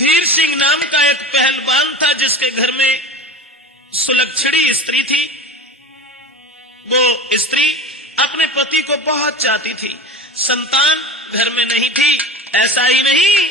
धीर सिंह नाम का एक पहलवान था जिसके घर में सुलक्षणी स्त्री थी। वो स्त्री अपने पति को बहुत चाहती थी। संतान घर में नहीं थी। ऐसा ही नहीं,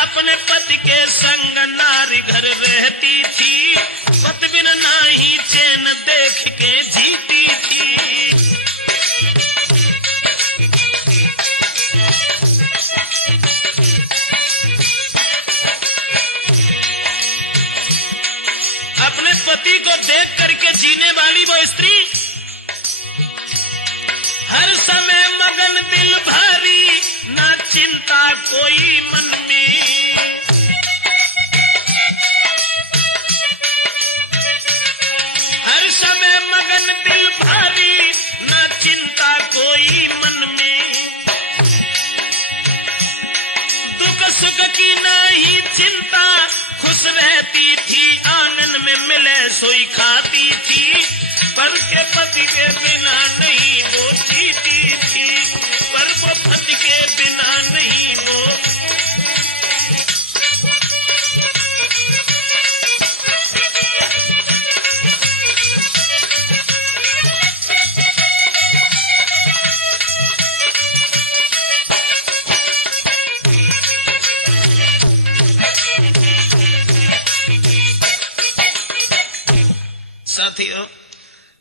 अपने पति के संग नारी घर रहती थी। पति बिन नाही चैन देख के जीती थी। अपने पति को देख करके जीने वाली वो स्त्री हर समय मगन दिल भारी, ना चिंता कोई मन में। हर समय मगन दिल भारी, ना चिंता कोई मन में। दुख सुख की नहीं चिंता, खुश रहती थी। आनंद में मिले सोई खाती थी। पर के पति के बिना नहीं वो जीती थी। पर वो पति के बिना नहीं वो। साथियों,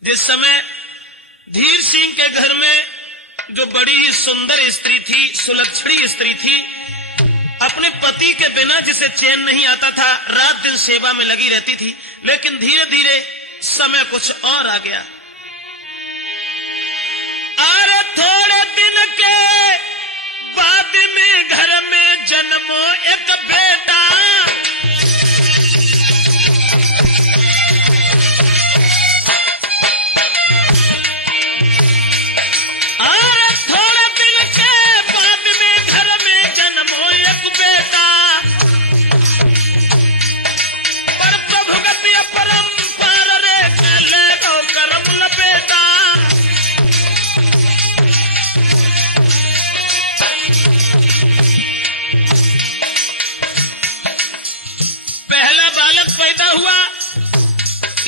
जिस समय धीर सिंह के घर में जो बड़ी ही सुंदर स्त्री थी, सुलक्षणी स्त्री थी, अपने पति के बिना जिसे चैन नहीं आता था, रात दिन सेवा में लगी रहती थी। लेकिन धीरे धीरे समय कुछ और आ गया। और थोड़े दिन के बाद में घर में जन्मो एक बेटा।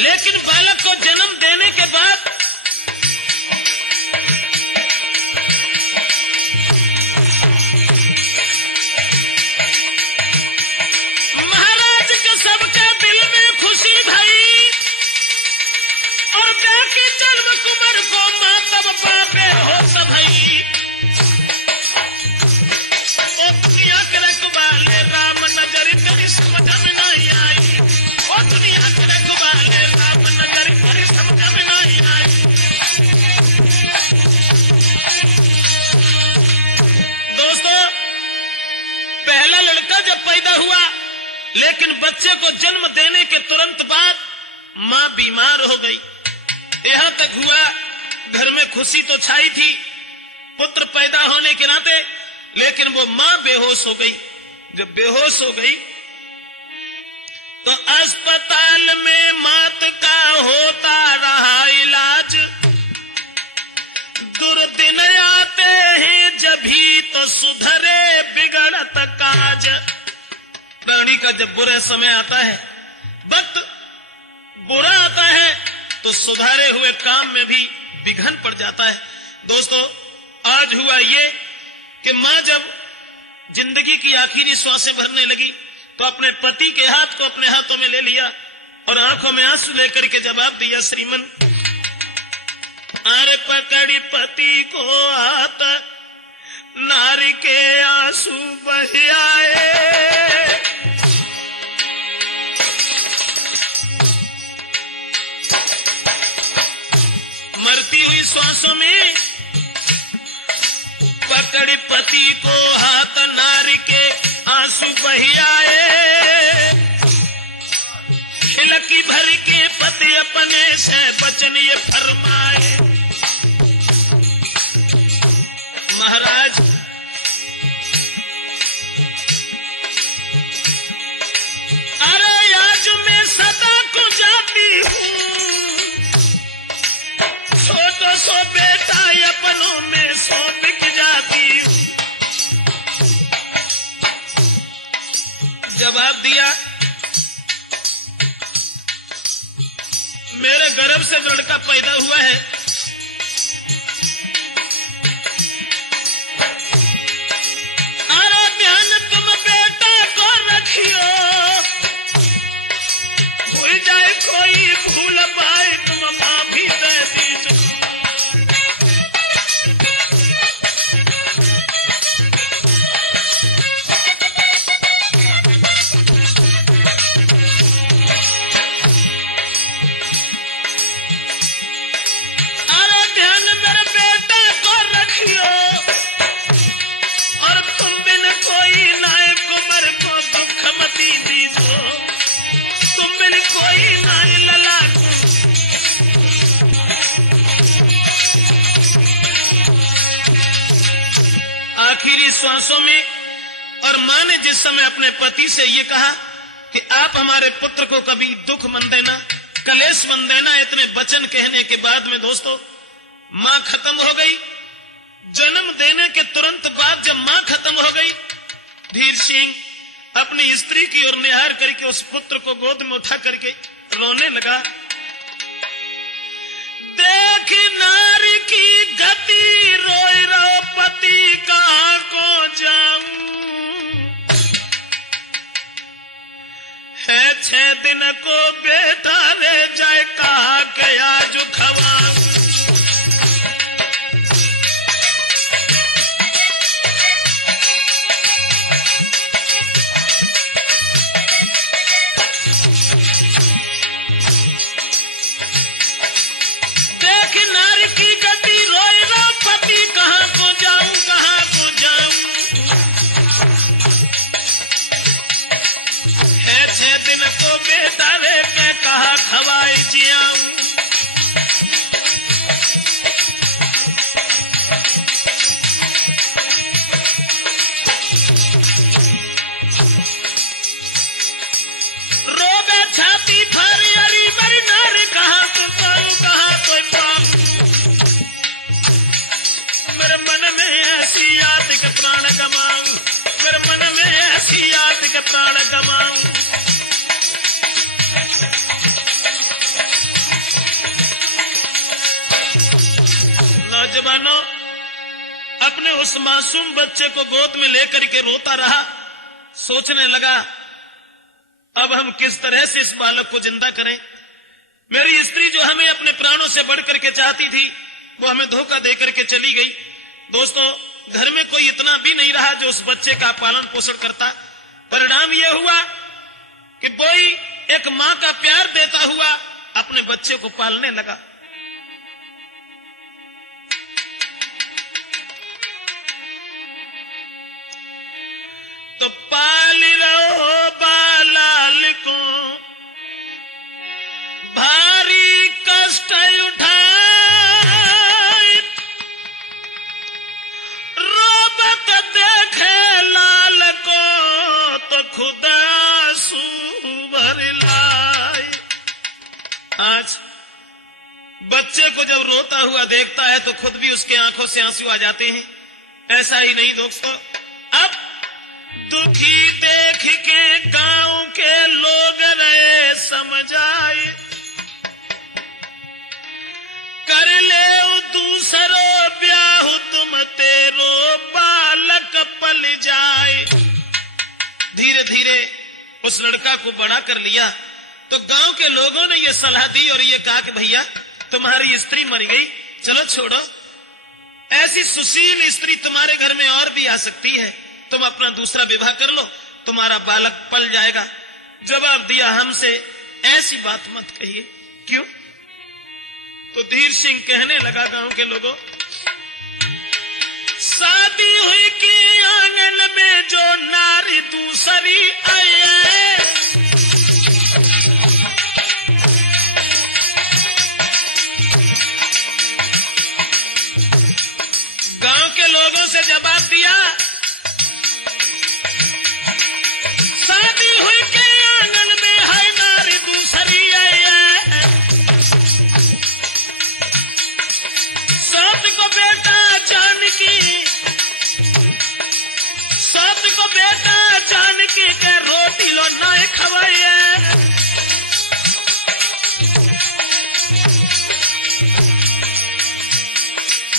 लेकिन बालक को जन्म देने के बाद महाराज के सबके दिल में खुशी भई। और जाके जन्म कुमार को मातब पापे हो सभई। ओ दुनिया के रखवाले राम नजर कहीं समझ में नहीं आई। ओ दुनिया के रखवाले राम नजर कहीं समझ में नहीं आई। दोस्तों, पहला लड़का जब पैदा हुआ, लेकिन बच्चे को जन्म देने के तुरंत बाद मां बीमार हो गई। यहां तक हुआ घर में खुशी तो छाई थी पुत्र पैदा होने के नाते, लेकिन वो मां बेहोश हो गई। जब बेहोश हो गई तो अस्पताल में मात का होता रहा इलाज। दुर्दिन आते हैं जभी तो सुधरे बिगड़त काज। प्राणी का जब बुरा समय आता है, वक्त बुरा आता है, तो सुधारे हुए काम में भी विघन पड़ जाता है। दोस्तों, आज हुआ ये कि मां जब जिंदगी की आखिरी श्वासें भरने लगी तो अपने पति के हाथ को अपने हाथों में ले लिया और आंखों में आंसू लेकर के जवाब दिया, श्रीमन। अरे पकड़ी पति को हाथ, नारी के आंसू बह आए। मरती हुई श्वासों में पकड़ी पति को हाथ, नारी के आंसू बह आए। खिलकी भर के पति अपने से बचन ये फरमाए। महाराज, जवाब दिया, मेरे गर्भ से लड़का पैदा हुआ है, अरे ध्यान तुम बेटा को रखियो, भूल जाए कोई भूल पाए तुम माफी दे दीजिए। आखिरी श्वासों में और मां ने जिस समय अपने पति से ये कहा कि आप हमारे पुत्र को कभी दुख मन देना, कलेश मन देना, इतने वचन कहने के बाद में दोस्तों मां खत्म हो गई। जन्म देने के तुरंत बाद जब मां खत्म हो गई, धीर सिंह अपनी स्त्री की ओर निहार करके उस पुत्र को गोद में उठा करके रोने लगा। देख नारी की गति, रोई रो पति कहां को जाऊं, है 6 दिन को बेटा ले जाए, कहा के आज खवाऊं। को बेटा लेके कहा खवाई जियाऊं, रोगा छाती फारी अरी बड़ी नारी, कहा तो पाऊं कहा तो पाऊं, मेरे मन में ऐसी याद के प्राण गमाऊं, मेरे मन में ऐसी याद के प्राण गमाऊं। नौजवानों अपने उस मासूम बच्चे को गोद में लेकर के रोता रहा, सोचने लगा अब हम किस तरह से इस बालक को जिंदा करें। मेरी स्त्री जो हमें अपने प्राणों से बढ़ करके चाहती थी, वो हमें धोखा दे करके चली गई। दोस्तों घर में कोई इतना भी नहीं रहा जो उस बच्चे का पालन पोषण करता। परिणाम यह हुआ कि कोई एक मां का प्यार देता हुआ अपने बच्चे को पालने लगा। तो पाल रहो बालाल को, भारी कष्ट उठाए, रोबत देखे लाल को, तो खुदा आंसू भर लाए। आज बच्चे को जब रोता हुआ देखता है तो खुद भी उसके आंखों से आंसू आ जाते हैं। ऐसा ही नहीं दोस्तों, अब दुखी देख के गांव के लोग रहे समझाए, कर ले दूसरो ब्याह तुम तेरो बालक पल जाए। धीरे धीरे उस लड़का को बड़ा कर लिया तो गांव के लोगों ने यह सलाह दी और ये कहा कि भैया तुम्हारी स्त्री मर गई, चलो छोड़ो, ऐसी सुशील स्त्री तुम्हारे घर में और भी आ सकती है, तुम अपना दूसरा विवाह कर लो, तुम्हारा बालक पल जाएगा। जवाब दिया हमसे ऐसी बात मत कहिए। क्यों? तो धीर सिंह कहने लगा गांव के लोगों, शादी हुई कि आंगन में जो नारी दूसरी आए, गांव के लोगों से जवाब दिया, शादी हुई के आंगन में है नारी दूसरी आई, सत को बेटा जानकी के रोटी लो खवैया।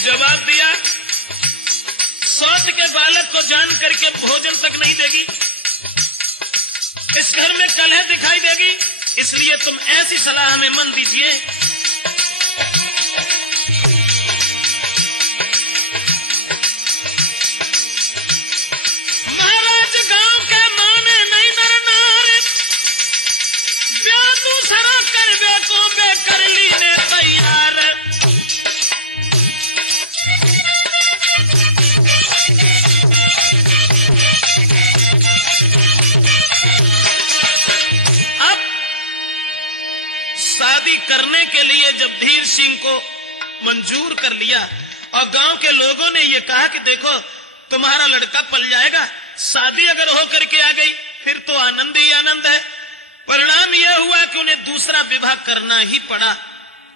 जवाब दिया, सौत के बालक को जान करके भोजन तक नहीं देगी, इस घर में कलह दिखाई देगी, इसलिए तुम ऐसी सलाह हमें मन दीजिए। महाराज गांव के माने नहीं नर नार, ब्याह दूसरा करबे को बे कर लीने तैयार। शादी करने के लिए जब धीर सिंह को मंजूर कर लिया और गांव के लोगों ने ये कहा कि देखो तुम्हारा लड़का पल जाएगा, शादी अगर होकर के आ गई फिर तो आनंद ही आनंद है। परिणाम यह हुआ कि उन्हें दूसरा विवाह करना ही पड़ा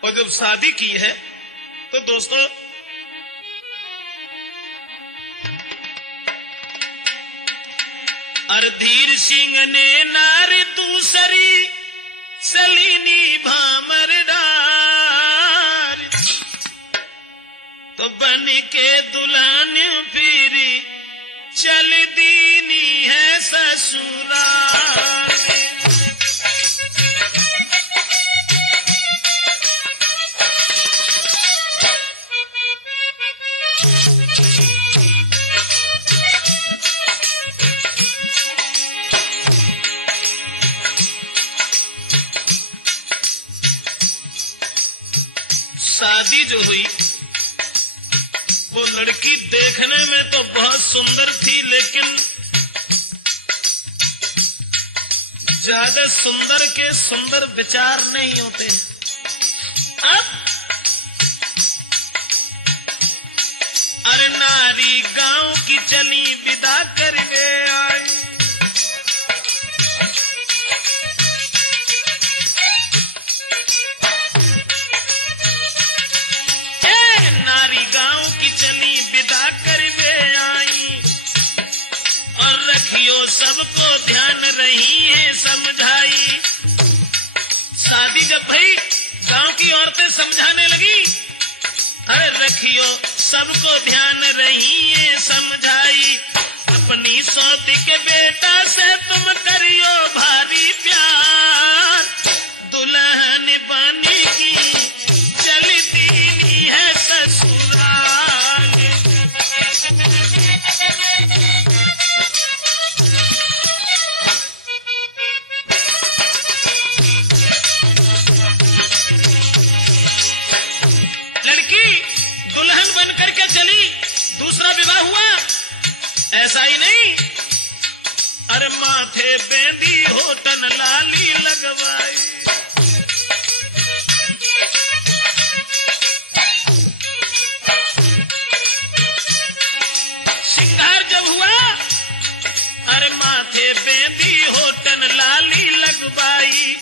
और जब शादी की है तो दोस्तों धीर सिंह ने नारी दूसरी सलीनी भामर डार, तो बन के दुल्हन फिरी चल दीनी है ससुराल। शादी जो हुई वो लड़की देखने में तो बहुत सुंदर थी, लेकिन ज्यादा सुंदर के सुंदर विचार नहीं होते। अब अरे नारी गांव की चली विदा करके आई, चली विदा करवे आई और रखियो सबको ध्यान रही है समझाई। शादी जब भई गांव की औरतें समझाने लगी, अरे रखियो सबको ध्यान रही है समझाई, अपनी सौती के बेटा से तुम करियो भारी प्यार, दुल्हन बनी की चलती है ससुराल। लड़की दुल्हन बन करके चली, दूसरा विवाह हुआ, ऐसा ही नहीं, अरे माथे बेंदी होटन लाली लगवाई, श्रृंगार जब हुआ, अरे माथे बेंदी होटन लाली लगवाई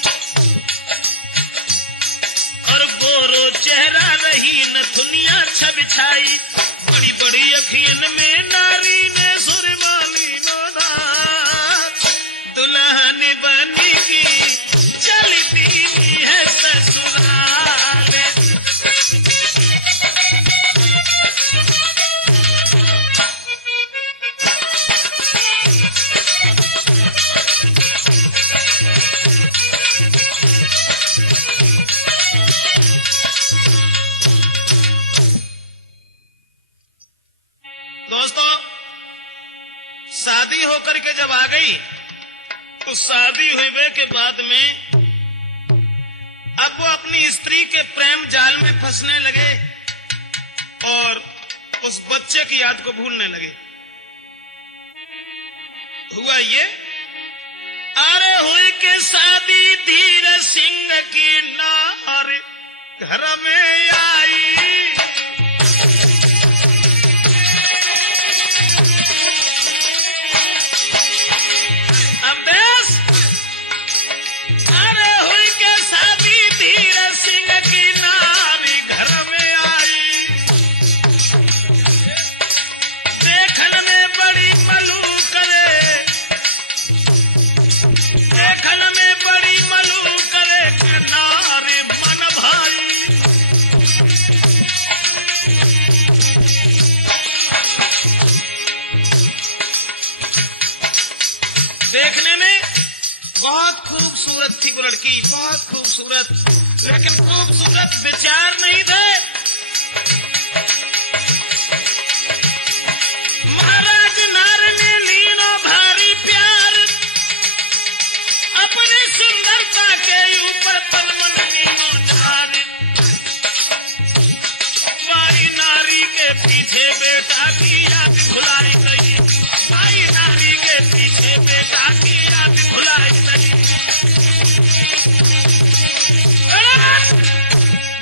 और गोरो चेहरा रही नथुनिया छबिछाई, बड़ी बड़ी अखियन में नारी ने सुरमाली नोदा, दुल्हन बनी की चलती है ससुराल। दोस्तों शादी होकर के जब आ गई तो शादी हुए के बाद में अब वो अपनी स्त्री के प्रेम जाल में फंसने लगे और उस बच्चे की याद को भूलने लगे। हुआ ये, अरे हुई के शादी धीर सिंह की नार घर में आई, अब देश, अरे हुई के शादी धीर सिंह की नारी घर में आई, देखने में बड़ी मलूक रे, देखने देखने में बहुत खूबसूरत थी वो लड़की, बहुत खूबसूरत, लेकिन खूबसूरत विचार नहीं थे। महाराज नार ने लीनो भारी प्यार, अपनी सुंदरता के ऊपर तलवन लीनो धार। मारी नारी के पीछे बेटा की याद भुलाई गई, मारी नारी के पीछे बेटा की याद भुलाई गई।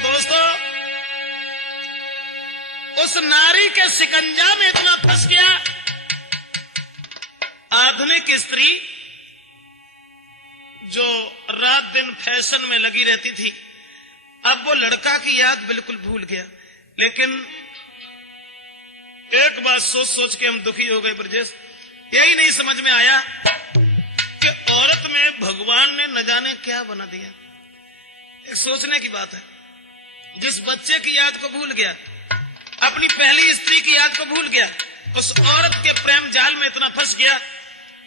दोस्तों, उस नारी के शिकंजा में इतना फंस गया। आधुनिक स्त्री जो रात दिन फैशन में लगी रहती थी, अब वो लड़का की याद बिल्कुल भूल गया। लेकिन एक बात सोच सोच के हम दुखी हो गए ब्रजेश, यही नहीं समझ में आया कि औरत में भगवान ने न जाने क्या बना दिया। एक सोचने की बात है, जिस बच्चे की याद को भूल गया, अपनी पहली स्त्री की याद को भूल गया, उस औरत के प्रेम जाल में इतना फंस गया,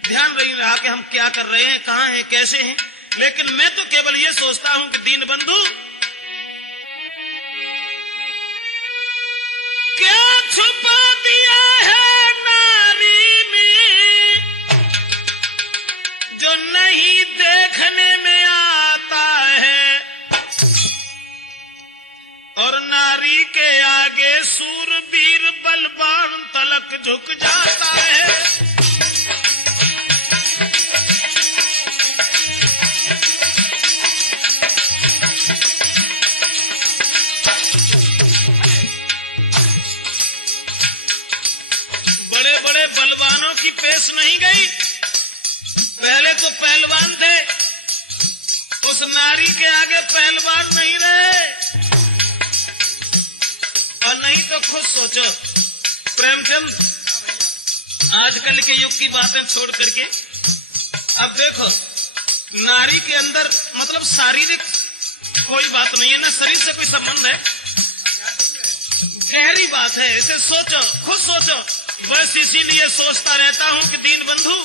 ध्यान नहीं रहा कि हम क्या कर रहे हैं, कहां हैं, कैसे हैं। लेकिन मैं तो केवल ये सोचता हूं कि दीन बंधु, क्या छुपा दिया है नारी में जो नहीं देखने में आता है, और नारी के आगे सूरवीर बलवान तलक झुक जाता है। बड़े बड़े बलवानों की पेश नहीं गई, पहले तो पहलवान थे, उस नारी के आगे पहलवान नहीं रहे। और नहीं तो खुद सोचो प्रेमचंद, आजकल के युग की बातें छोड़ करके अब देखो, नारी के अंदर मतलब शारीरिक कोई बात नहीं है ना, शरीर से कोई संबंध है, गहरी बात है। इसे सोचो, खुद सोचो। बस इसीलिए सोचता रहता हूं कि दीन बंधु,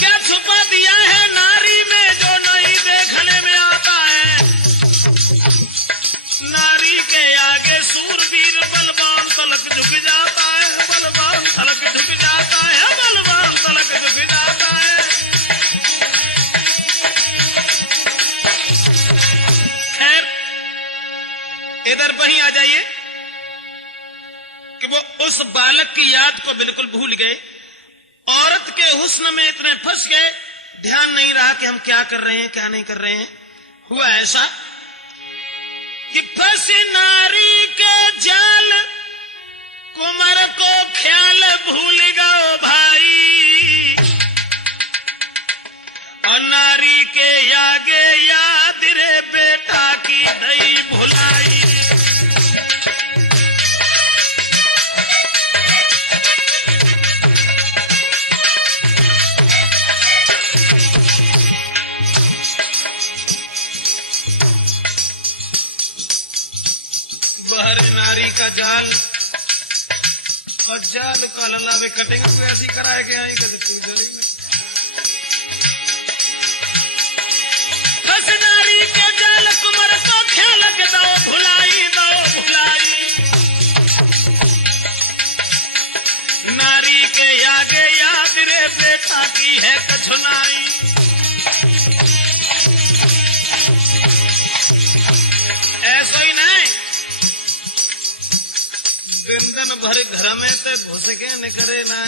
क्या छुपा दिया है नारी में जो नहीं देखने में आता है। नारी के आगे सूरवीर बलवान तलक झुक जाता है, बलवान तलक झुक जाता है, बलवान तलक झुक जाता है। खैर, इधर वहीं आ जाइए कि वो उस बालक की याद को बिल्कुल भूल गए, औरत के हुस्न में इतने फंस गए, ध्यान नहीं रहा कि हम क्या कर रहे हैं, क्या नहीं कर रहे हैं। हुआ ऐसा कि फंसी नारी के जाल, कुमार को ख्याल भूल गओ भाई, और नारी के आगे याद रे बेटा की दई भुलाई। नारी का जाल और जाल का लल्ला में कटेंगे तो ऐसी कराए के आई कभी कोई डर ही नहीं। बस नारी के जाल कुमार को ख्याल के दो भुलाई, दो भुलाई। नारी के आगे याद रे बेटा की है कछुनाई। ऐसा ही नहीं, दिन भर घर में से घुस के निकले ना,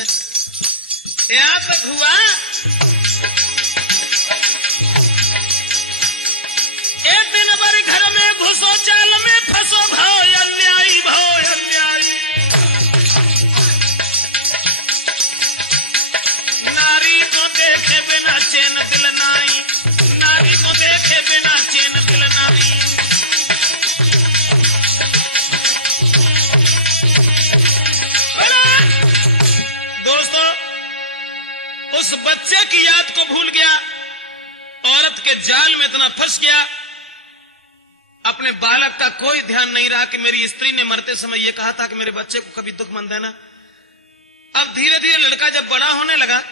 याद हुआ एक दिन भर घर में घुसो, चाल में फंसो, भाव अन्यायी, भाव अन्यायी। नारी को देखे बिना चैन दिल नाई, नारी को देखे बिना चैन दिल नाई। दोस्तों, उस बच्चे की याद को भूल गया, औरत के जाल में इतना फंस गया, अपने बालक का कोई ध्यान नहीं रहा कि मेरी स्त्री ने मरते समय यह कहा था कि मेरे बच्चे को कभी दुख मत देना। अब धीरे धीरे लड़का जब बड़ा होने लगा,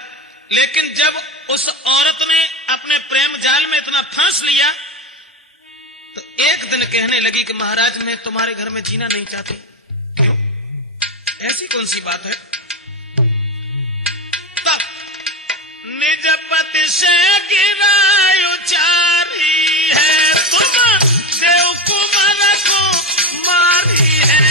लेकिन जब उस औरत ने अपने प्रेम जाल में इतना फंस लिया तो एक दिन कहने लगी कि महाराज मैं तुम्हारे घर में जीना नहीं चाहती। क्यों? ऐसी कौन सी बात है? तब निज पति से गिराय उचारी है, तुम देव कुमार को मारी है।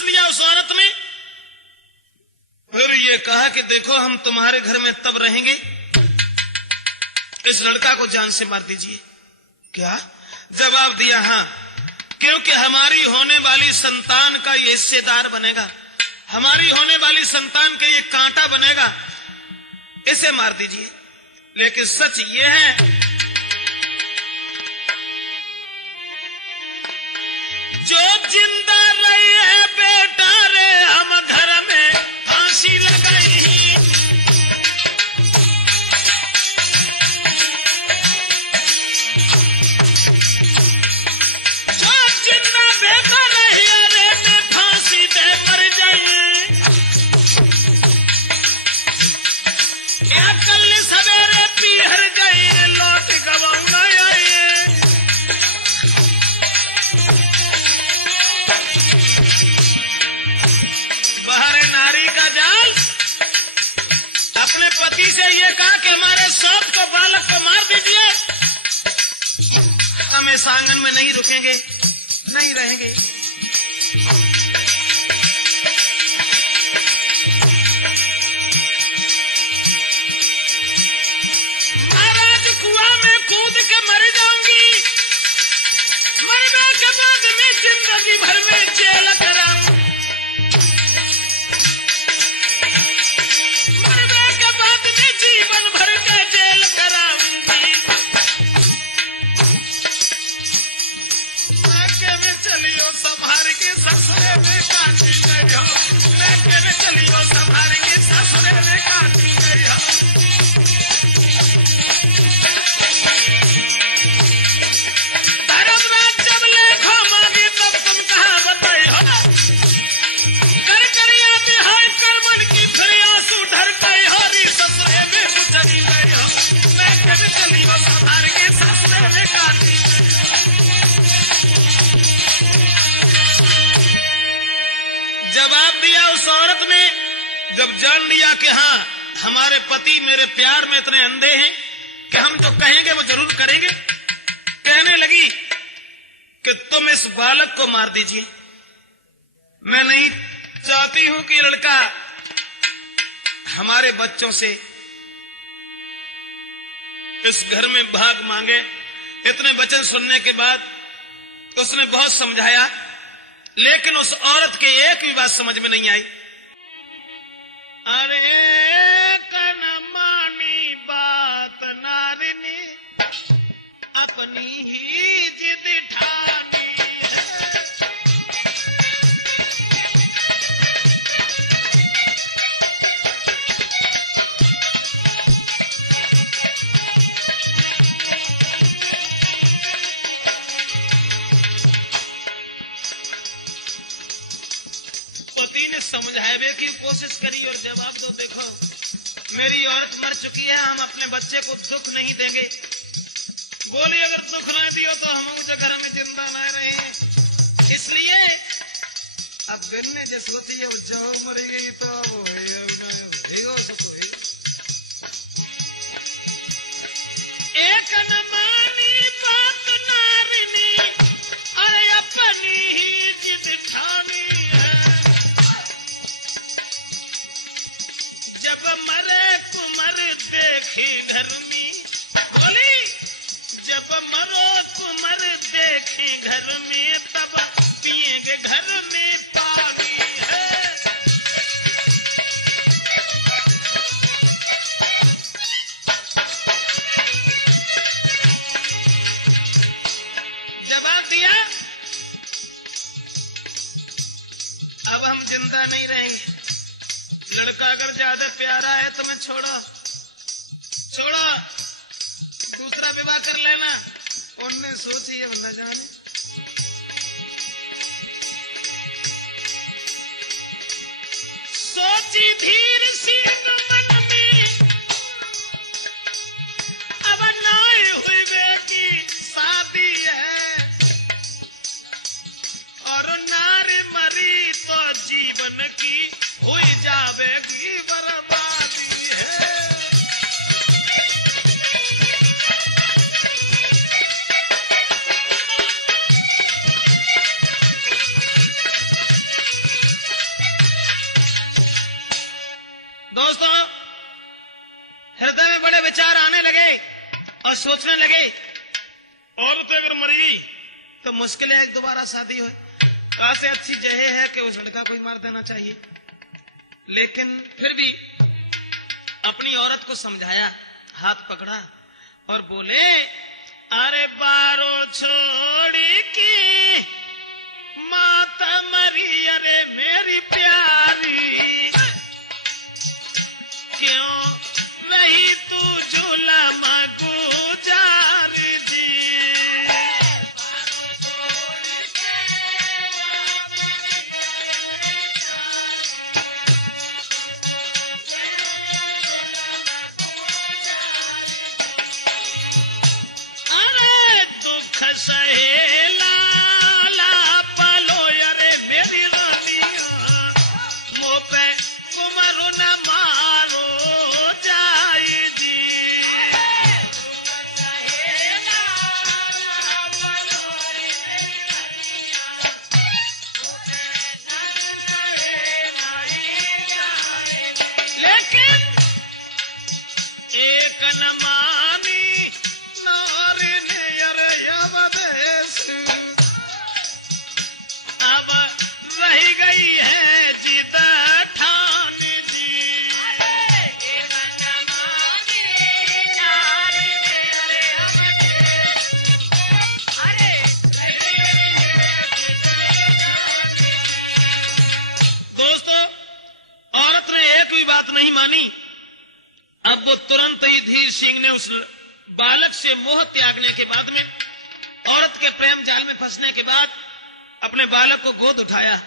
लिया उस औरत ने, फिर ये कहा कि देखो हम तुम्हारे घर में तब रहेंगे, इस लड़का को जान से मार दीजिए। क्या जवाब दिया? हां, क्योंकि हमारी होने वाली संतान का ये हिस्सेदार बनेगा, हमारी होने वाली संतान के ये कांटा बनेगा, इसे मार दीजिए। लेकिन सच ये है जो जिंदा रही है बेटा रे हम घर में फांसी लगाई। जो जिंदा बेटा रही रे मैं फांसी दे मर जाइए। क्या कल सवेरे पीहर गई लौट गवाऊंगा आए। बाहर नारी का जाल अपने पति से ये कहा कि हमारे सौत को बालक को मार दीजिए, हम इस आंगन में नहीं रुकेंगे, नहीं रहेंगे। महाराज कुआं में कूद के मर जाऊंगी, मरने के बाद में जिंदगी भर में जेल कराऊंगी। जीवन भर के जेल कराऊंगी। में चलियो संभाल के ससुरे में काटी गयो, में चलियो संभाल के ससुरे में काटी गयो। धर्मराज जब लेखो मांगे तब तुम कहाँ बताइयो, कर करिया बिहार कर मन की फिर आंसू ढर गए हरी ससुरे में गुजरी गयो, मैं चलियो संभाल के ससुरे में काटी। जवाब दिया उस औरत ने, जब जान लिया कि हाँ हमारे पति मेरे प्यार में इतने अंधे हैं कि हम जो कहेंगे वो जरूर करेंगे, कहने लगी कि तुम इस बालक को मार दीजिए। मैं नहीं चाहती हूं कि लड़का हमारे बच्चों से इस घर में भाग मांगे। इतने वचन सुनने के बाद उसने बहुत समझाया, लेकिन उस औरत के एक भी बात समझ में नहीं आई। अरे कन मानी बात नारिनी अपनी ही जिद ठानी। समझाए की कोशिश करी और जवाब दो, देखो मेरी औरत मर चुकी है, हम अपने बच्चे को दुख नहीं देंगे। बोली अगर दुख ना दियो तो हम उस घर में जिंदा ना रहे, इसलिए अब गिरने जसवती अब जाओ मर गई तो एक न मानी बात नारिनी अरे अपनी ही जिद ठानी है। जब मरे कुमर देखी घर में नहीं रहेंगे। लड़का अगर ज्यादा प्यारा है तो मैं छोड़ो दूसरा विवाह कर लेना। उनने सोची है बंदा जाने। सोची धीर सिंह मन में अब नाए हुई बेटी शादी है, और नारी मरी तो जीवन की हुई जावेगी बर्बादी है। दोस्तों, हृदय में बड़े विचार आने लगे और सोचने लगे, औरत अगर मर गई तो मुश्किल है दोबारा शादी हो। खासे अच्छी जगह है कि उस लड़का को ही मार देना चाहिए, लेकिन फिर भी अपनी औरत को समझाया, हाथ पकड़ा और बोले, अरे बारो छोड़ी की माता मरी, अरे मेरी प्यारी, क्यों नहीं तू जुलम गुजार दी। अरे दुख सहेला पलो, अरे मेरी रानिया, मुँह पे कुमारू न मारो जाई जी। लेकिन एक न मानी नारी ने अरे अवदेश, अब रह गई है जिद ठान जी। दोस्तों, औरत ने एक भी बात नहीं मानी। अब वो तुरंत ही धीर सिंह ने उस बालक से मोह त्यागने के बाद में, औरत के प्रेम जाल में फंसने के बाद, अपने बालक को गोद उठाया